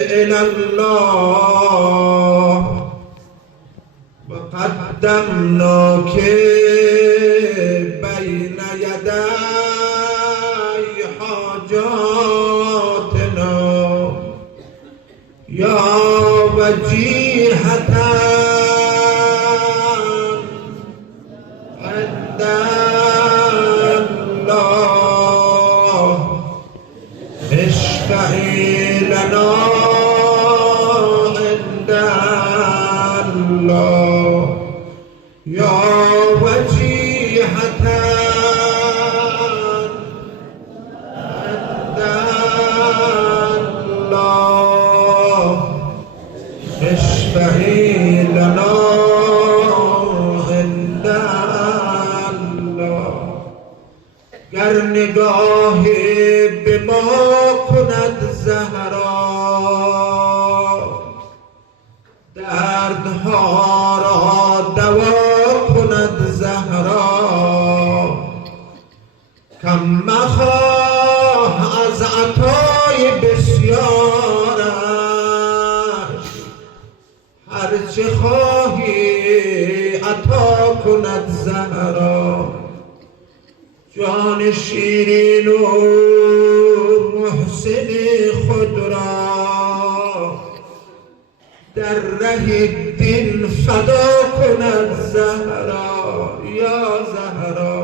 إلى الله وقدمناك بين يدي حاجاتنا يا وجيهة عند الله اشفعي لنا يا وجيهة عند الله اشفعي لنا عند الله گر نگاهی به ما کند زهرا دردها را دوا کند زهرا کم مخواه از عطای بسیارش هرچه خواهی عطا کند زهرا جان شیرین و محسن خود را در ره دین فدا کند زهرا یا زهرا.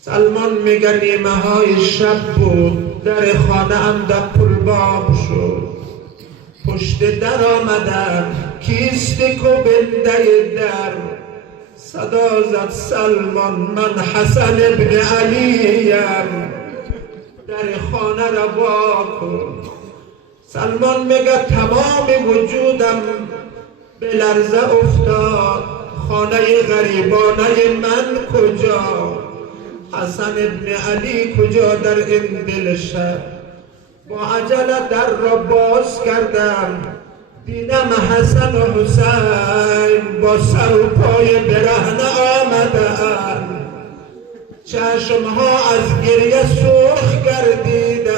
سلمان میگه نیمه های شب بود، در خانه ام در پلباب شد، پشت در آمدم کیست کوبنده در، صدا زد سلمان من حسن ابن علیم، در خانه را وا کن. سلمان میگه تمام وجودم به لرزه افتاد، خانه غریبانه من کجا، حسن ابن علی کجا در این دل شب. با عجله در را باز کردم، دیدم حسن و حسین با سر و پای برهنه آمدند، چشمها از گریه سرخ گردیده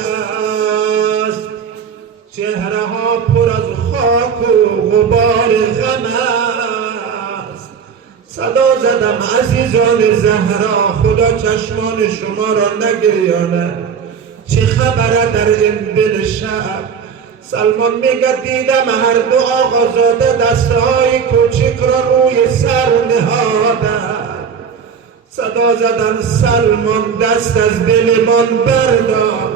است، چهره ها پر از خاک و غبار غم است. صدا زدم عزیزان زهرا خدا چشمان شما را نگریاند، چه خبره در این دل شب. سلمان میگه دیدم هر دو آقازاده دستهای کوچک را روی سر نهادند. صدا زدن سلمان دست از دلمان بردار،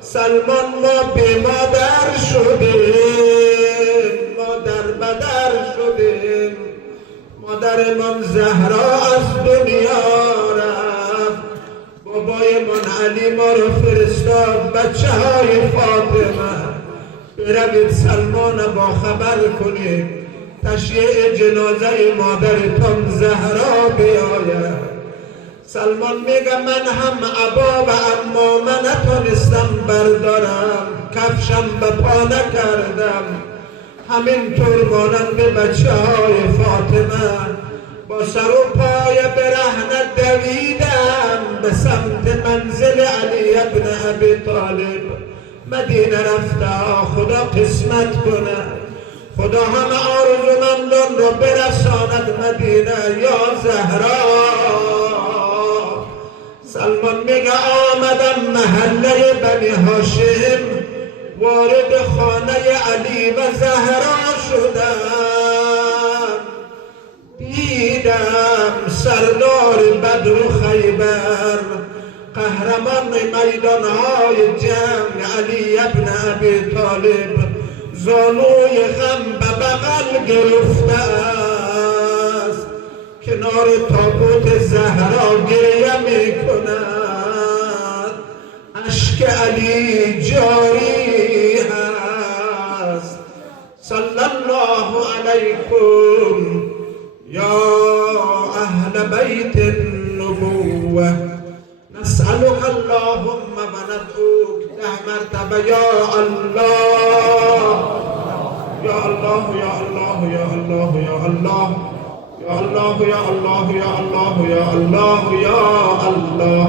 سلمان ما به مادر شدیم، مادر بدر شدیم، مادرمان زهرا از دنیا رفت، بابایمان علی ما را فرستاد بچه های فاطمه بروید سلمان با خبر کنید تشییع جنازه مادرتان زهرا بیاید. سلمان میگه من هم عبا و امامه نتونستم بردارم، کفشم به پا نکردم، همینطور مانند بچه های فاطمه با سر و پای برهنه دویدم به سمت منزل علی ابن ابی طالب. مدینه رفته خدا قسمت کنه، خدا همه آرزومندان را برساند مدینه یا زهرا. سلمان میگه آمدم محله بنی هاشم، وارد خانه علی و زهرا شدم، دیدم سردار بدر و خیبر قهرمان میدانهای جنگ علی ابن ابی طالب زانوی غم به بغل گرفته است، کنار تابوت زهرا گریه می کند، اشک علی جاری است. صلی الله علیکم یا اهل بیت النبوه نسألك اللهم وندعوك 10 مرتبه یا الله یا الله یا الله یا الله یا الله یا الله یا الله یا الله یا الله یا الله.